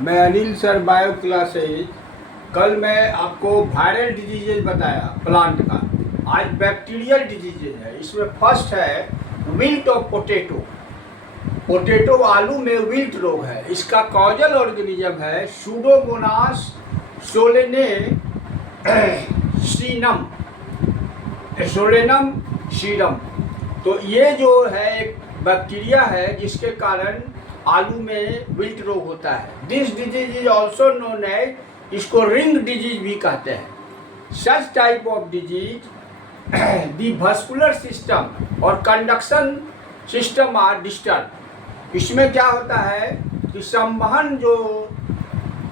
मैं Anil sir, bio classes. कल मैं आपको वायरल डिजीजेज बताया प्लांट का। आज बैक्टीरियल डिजीजेज है। इसमें फर्स्ट है विल्ट ऑफ पोटैटो। पोटैटो आलू में विल्ट रोग है। इसका कॉजल ऑर्गेनिज्म है सूडोमोनास सोलेनम सीरम। तो ये जो है एक बैक्टीरिया है जिसके कारण आलू में विल्ट रोग होता है। This disease is also known as, इसको रिंग डिजीज भी कहते हैं। Such type of disease the vascular system और कंडक्शन सिस्टम आर डिस्टर्ब। इसमें क्या होता है कि संवहन जो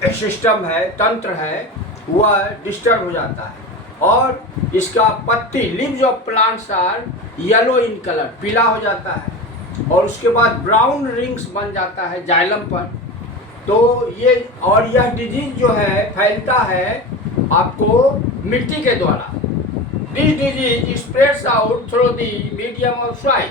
सिस्टम है, तंत्र है, वह डिस्टर्ब हो जाता है और इसका पत्ती leaves of plants are yellow in colour, पीला हो जाता है और उसके बाद ब्राउन रिंग्स बन जाता है जाइलम पर। तो ये और यह डिजीज जो है फैलता है आपको मिट्टी के द्वारा। This disease spreads out through the medium of soil.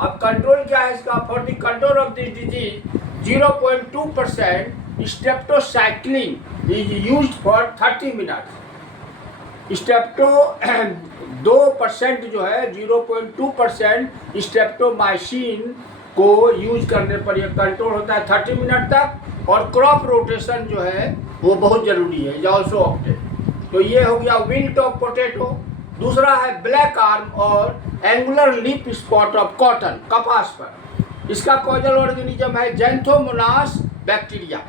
अब कंट्रोल क्या है इसका? For the control of this disease 0.2% streptocycline is used for 30 minute. Strepto 2% जो है 0.2% स्ट्रेप्टोमाइसिन को यूज करने पर यह कंट्रोल होता है 30 मिनट तक। और क्रॉप रोटेशन जो है वो बहुत ज़रूरी है, इज ऑल्सो ऑप्टेड। तो ये हो गया विल्ट ऑफ पोटैटो। दूसरा है ब्लैक आर्म और angular leaf spot of cotton, कपास पर। इसका कॉजल ऑर्गेनिज्म है जैंथोमोनास बैक्टीरिया।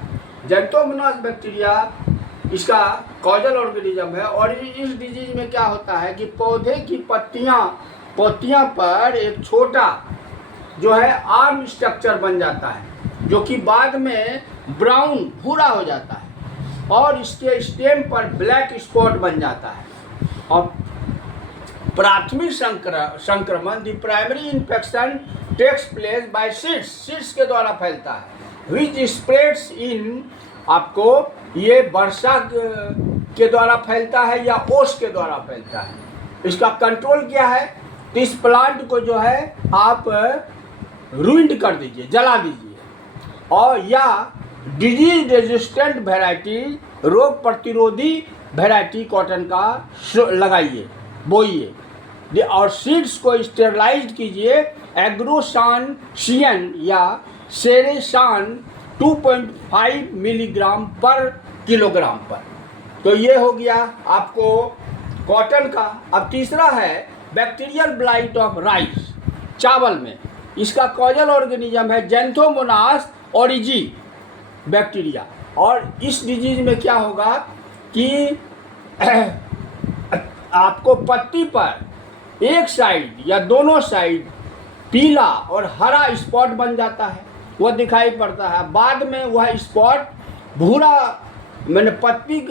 जैंथोमोनास बैक्टीरिया इसका कॉजल ऑर्गेनिज्म है। और इस डिजीज में क्या होता है कि पौधे की पत्तियां पर एक छोटा जो है आर्म स्ट्रक्चर बन जाता है जो कि बाद में ब्राउन भूरा हो जाता है और इसके स्टेम पर ब्लैक स्पॉट बन जाता है। और प्राथमिक संक्रमण the primary infection takes place by seeds के द्वारा फैलता है विच स्प्रेड्स इन। आपको ये वर्षा के द्वारा फैलता है या ओस के द्वारा फैलता है। इसका कंट्रोल क्या है? तो इस प्लांट को जो है आप रुइंड कर दीजिए, जला दीजिए, और या डिजीज रेजिस्टेंट वैरायटी, रोग प्रतिरोधी वैरायटी कॉटन का लगाइए, बोइए और सीड्स को स्टेरलाइज कीजिए एग्रोसान सियन या सेरेसान 2.5 मिलीग्राम पर किलोग्राम पर। तो ये हो गया आपको कॉटन का। अब तीसरा है बैक्टीरियल ब्लाइट ऑफ राइस, चावल में। इसका कॉजल ऑर्गेनिज्म है जैंथोमोनास ओरिजी बैक्टीरिया। और इस डिजीज में क्या होगा कि आपको पत्ती पर एक साइड या दोनों साइड पीला और हरा स्पॉट बन जाता है, वह दिखाई पड़ता है। बाद में वह स्पॉट भूरा, मैंने पत्ती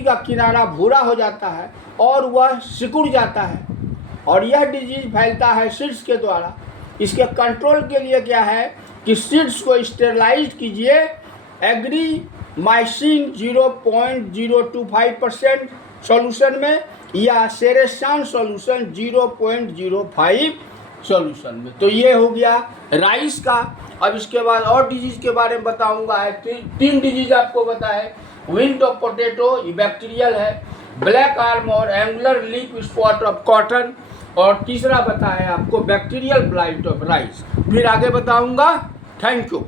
का किनारा भूरा हो जाता है और वह सिकुड़ जाता है। और यह डिजीज फैलता है सीड्स के द्वारा। इसके कंट्रोल के लिए क्या है कि सीड्स को स्टेरलाइज कीजिए एग्रीमाइसिन 0.025% सॉल्यूशन में या सेरेसान सॉल्यूशन 0.05 सॉल्यूशन में। तो ये हो गया राइस का। अब इसके बाद और डिजीज के बारे में बताऊंगा। है 3 डिजीज आपको बताए। विल्ट ऑफ पोटैटो ये बैक्टीरियल है, ब्लैक आर्म और angular leaf spot of cotton, और तीसरा बताया आपको बैक्टीरियल ब्लाइट ऑफ राइस। फिर आगे बताऊंगा। Thank you.